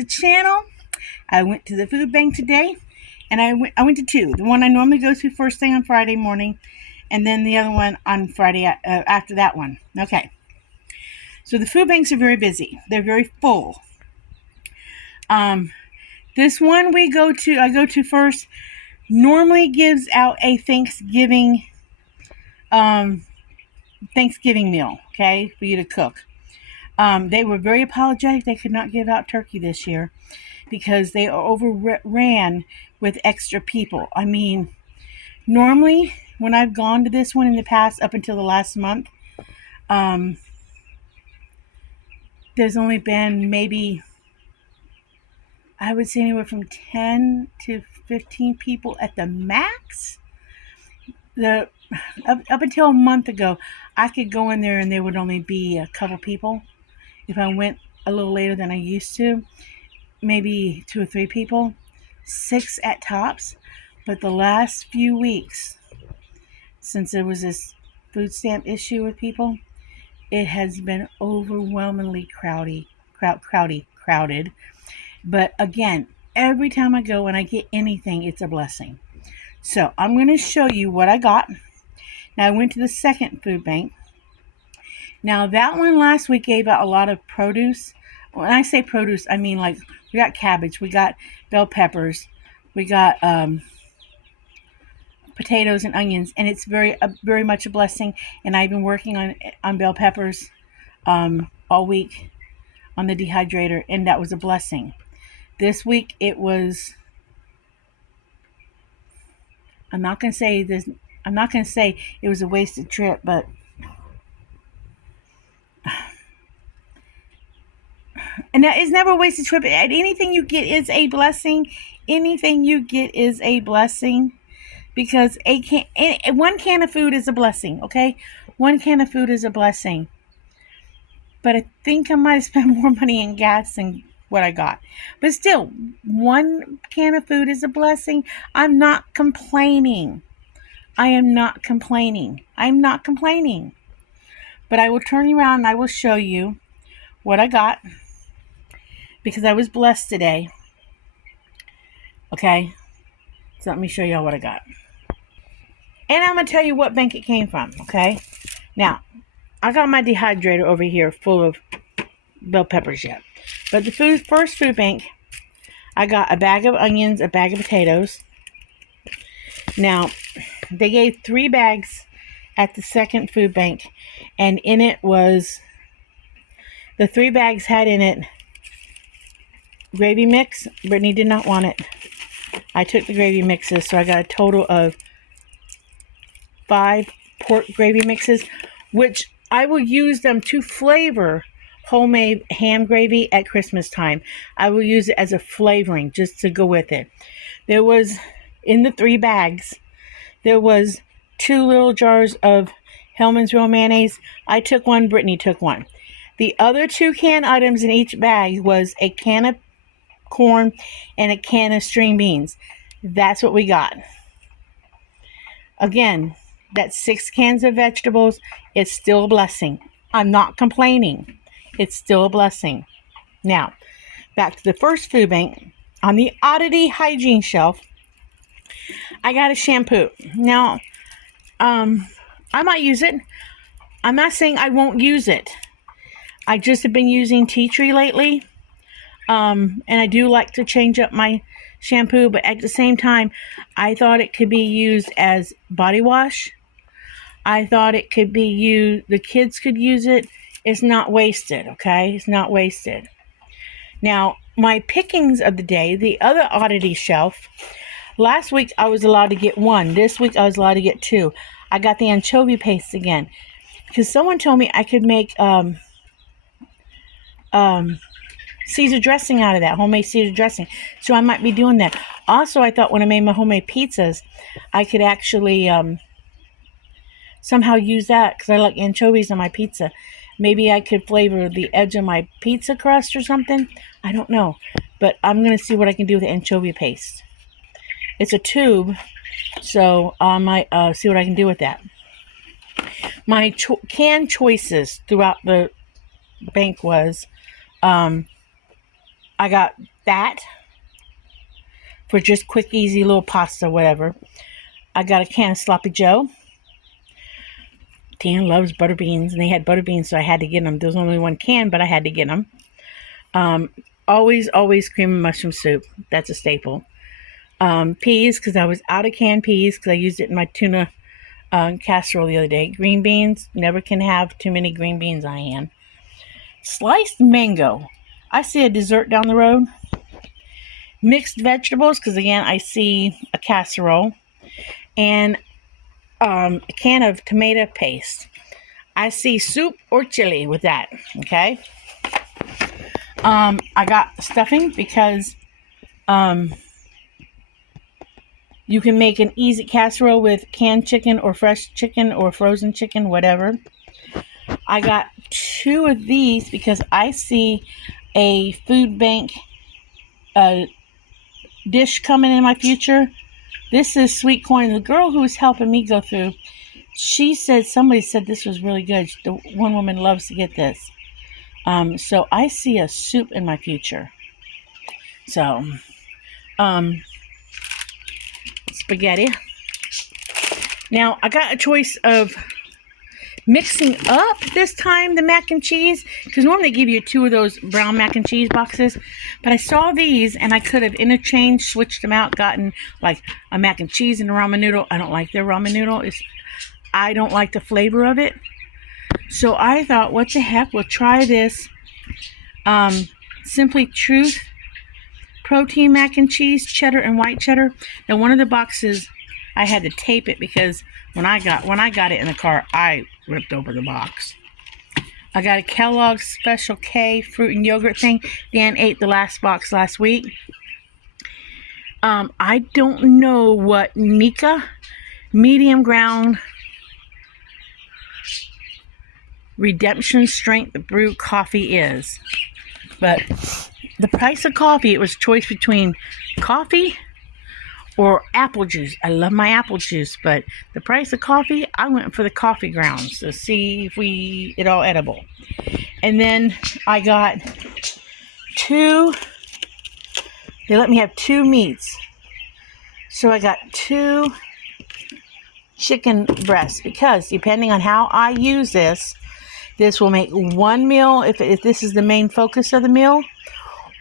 the channel. I went to the food bank today, and I went to two. The one I normally go to first thing on Friday morning, and then the other one on Friday after that one. Okay. So the food banks are very busy. They're very full. This one I go to first, normally gives out a Thanksgiving meal, okay, for you to cook. They were very apologetic. They could not give out turkey this year because they overran with extra people. I mean, normally when I've gone to this one in the past, up until the last month, there's only been maybe, I would say, anywhere from 10 to 15 people at the max. Up until a month ago, I could go in there and there would only be a couple people. If I went a little later than I used to, maybe 2 or 3 people, 6 at tops. But the last few weeks, since there was this food stamp issue with people, it has been overwhelmingly crowded. But again, every time I go and I get anything, it's a blessing. So I'm going to show you what I got. Now I went to the second food bank. Now that one last week gave out a lot of produce. When I say produce, I mean like we got cabbage, we got bell peppers, we got potatoes and onions, and it's very much a blessing. And I've been working on bell peppers all week on the dehydrator, and that was a blessing. This week it was, I'm not going to say it was a wasted trip, but and that is never a wasted trip. Anything you get is a blessing. Anything you get is a blessing, because one can of food is a blessing, okay? One can of food is a blessing. But I think I might have spent more money in gas than what I got. But still, one can of food is a blessing. I'm not complaining. I am not complaining. I'm not complaining. But I will turn you around and I will show you what I got, because I was blessed today. Okay? So let me show y'all what I got. And I'm going to tell you what bank it came from, okay? Now, I got my dehydrator over here full of bell peppers yet. But the first food bank, I got a bag of onions, a bag of potatoes. Now, they gave 3 bags at the second food bank, and in it was, the 3 bags had in it gravy mix. Brittany did not want it. I took the gravy mixes, so I got a total of 5 pork gravy mixes, which I will use them to flavor homemade ham gravy at Christmas time. I will use it as a flavoring just to go with it. There was, in the 3 bags, there was 2 little jars of Hellmann's Real Mayonnaise. I took one, Brittany took one. The other 2 canned items in each bag was a can of corn and a can of string beans. That's what we got. Again, that's 6 cans of vegetables. It's still a blessing. I'm not complaining. It's still a blessing. Now, back to the first food bank. On the oddity hygiene shelf, I got a shampoo. Now, I might use it. I'm not saying I won't use it. I just have been using tea tree lately. And I do like to change up my shampoo, but at the same time, I thought it could be used as body wash. I thought it could be used, the kids could use it. It's not wasted, okay? It's not wasted. Now, my pickings of the day, the other oddity shelf. Last week, I was allowed to get 1. This week, I was allowed to get 2. I got the anchovy paste again, because someone told me I could make Caesar dressing out of that, homemade Caesar dressing. So I might be doing that. Also, I thought when I made my homemade pizzas, I could actually somehow use that, because I like anchovies on my pizza. Maybe I could flavor the edge of my pizza crust or something. I don't know. But I'm going to see what I can do with the anchovy paste. It's a tube, so I might see what I can do with that. My canned choices throughout the bank was, I got that for just quick, easy little pasta, whatever. I got a can of Sloppy Joe. Dan loves butter beans, and they had butter beans, so I had to get them. There was only one can, but I had to get them. Always cream and mushroom soup. That's a staple. Peas, because I was out of canned peas, because I used it in my tuna casserole the other day. Green beans, never can have too many green beans on hand. Sliced mango. I see a dessert down the road. Mixed vegetables, because again, I see a casserole. And a can of tomato paste. I see soup or chili with that, okay? I got stuffing because you can make an easy casserole with canned chicken or fresh chicken or frozen chicken, whatever. I got 2 of these because I see a food bank dish coming in my future. This is sweet corn. The girl who was helping me go through, somebody said this was really good. The one woman loves to get this. So I see a soup in my future. So, spaghetti. Now, I got a choice of mixing up this time the mac and cheese, because normally they give you 2 of those brown mac and cheese boxes, but I saw these and I could have interchanged, switched them out, gotten like a mac and cheese and a ramen noodle. I don't like their ramen noodle. I don't like the flavor of it. So I thought, what the heck, we'll try this Simply Truth protein mac and cheese, cheddar and white cheddar. Now, one of the boxes I had to tape it because when I got it in the car, I ripped over the box. I got a Kellogg's Special K fruit and yogurt thing. Dan ate the last box last week. I don't know what Mika medium ground redemption strength brew coffee is, but the price of coffee, it was a choice between coffee or apple juice. I love my apple juice, but the price of coffee, I went for the coffee grounds to see if it all edible. And then I got 2, they let me have 2 meats. So I got 2 chicken breasts, because depending on how I use this will make one meal if this is the main focus of the meal,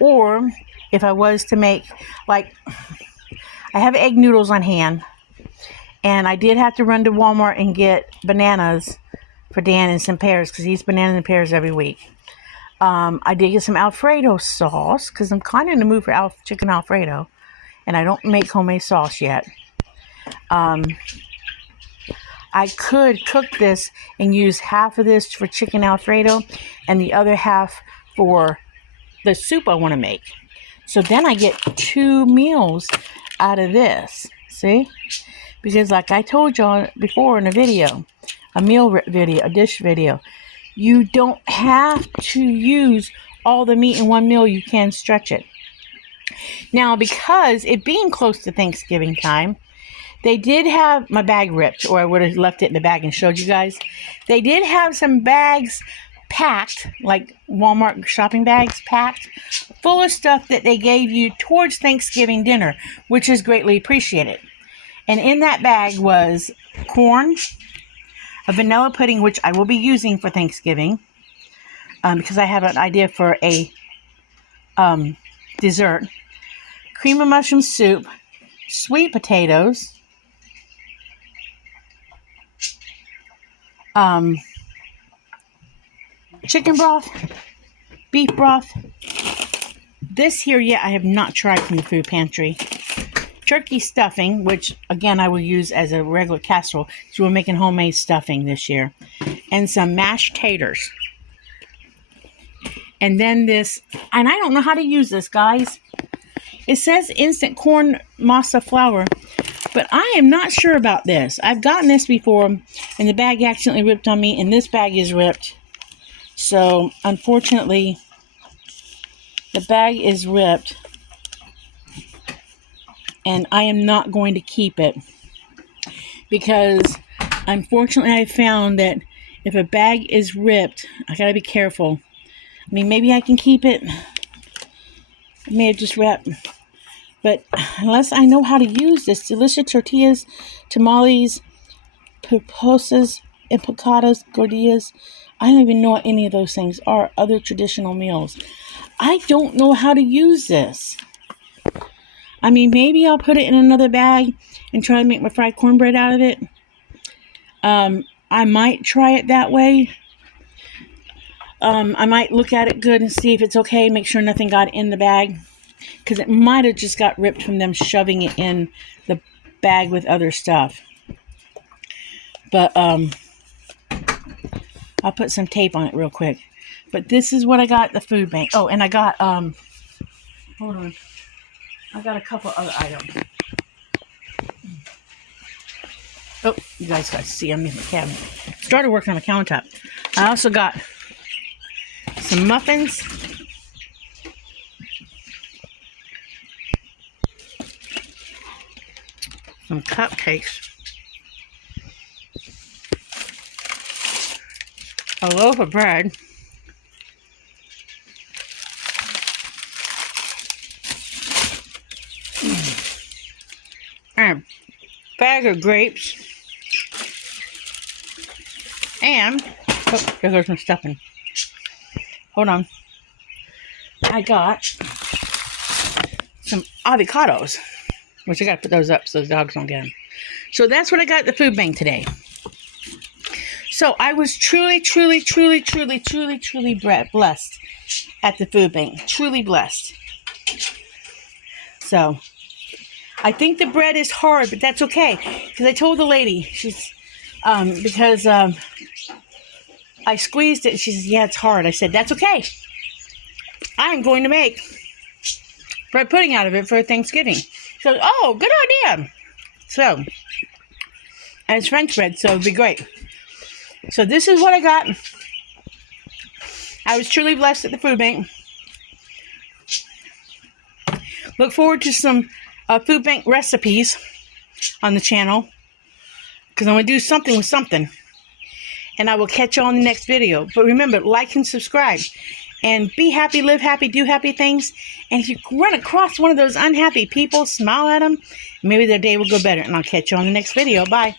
or if I was to make, like, I have egg noodles on hand, and I did have to run to Walmart and get bananas for Dan and some pears, because he eats bananas and pears every week. I did get some Alfredo sauce, because I'm kind of in the mood for chicken Alfredo, and I don't make homemade sauce yet. I could cook this and use half of this for chicken Alfredo and the other half for the soup I want to make. So then I get 2 meals out of this. See? Because like I told y'all before in a video, a dish video, you don't have to use all the meat in one meal. You can stretch it. Now, because it being close to Thanksgiving time, they did have my bag ripped, or I would have left it in the bag and showed you guys. They did have some bags packed, like Walmart shopping bags packed, full of stuff that they gave you towards Thanksgiving dinner, which is greatly appreciated. And in that bag was corn, a vanilla pudding, which I will be using for Thanksgiving, because I have an idea for a dessert, cream of mushroom soup, sweet potatoes, chicken broth, beef broth. This here, I have not tried from the food pantry. Turkey stuffing, which again I will use as a regular casserole, so we're making homemade stuffing this year, and some mashed taters. And then this, and I don't know how to use this, guys. It says instant corn masa flour, but I am not sure about this. I've gotten this before, and the bag accidentally ripped on me, and this bag is ripped. So, unfortunately, the bag is ripped, and I am not going to keep it, because, unfortunately, I found that if a bag is ripped, I gotta be careful. I mean, maybe I can keep it. I may have just wrapped. But unless I know how to use this, delicious tortillas, tamales, pupusas, empacadas, gordillas. I don't even know what any of those things are, other traditional meals. I don't know how to use this. I mean, maybe I'll put it in another bag and try to make my fried cornbread out of it. I might try it that way. I might look at it good and see if it's okay, make sure nothing got in the bag. Because it might have just got ripped from them shoving it in the bag with other stuff. But I'll put some tape on it real quick. But this is what I got at the food bank. Oh, and I got, hold on. I got a couple other items. Oh, you guys got to see, I'm in the cabinet. Started working on the countertop. I also got some muffins. Some cupcakes. A loaf of bread. And a bag of grapes. And, oh, there goes my stuffing. Hold on. I got some avocados, which I got to put those up so the dogs don't get them. So that's what I got at the food bank today. So I was truly blessed at the food bank. Truly blessed. So I think the bread is hard, but that's okay. Because I told the lady, she's, because I squeezed it, and she says, yeah, it's hard. I said, that's okay. I am going to make bread pudding out of it for Thanksgiving. She goes, oh, good idea. So, and it's French bread, so it'd be great. So this is what I got. I was truly blessed at the food bank. Look forward to some food bank recipes on the channel, because I'm going to do something with something. And I will catch you on the next video. But remember, like and subscribe. And be happy, live happy, do happy things. And if you run across one of those unhappy people, smile at them. Maybe their day will go better. And I'll catch you on the next video. Bye.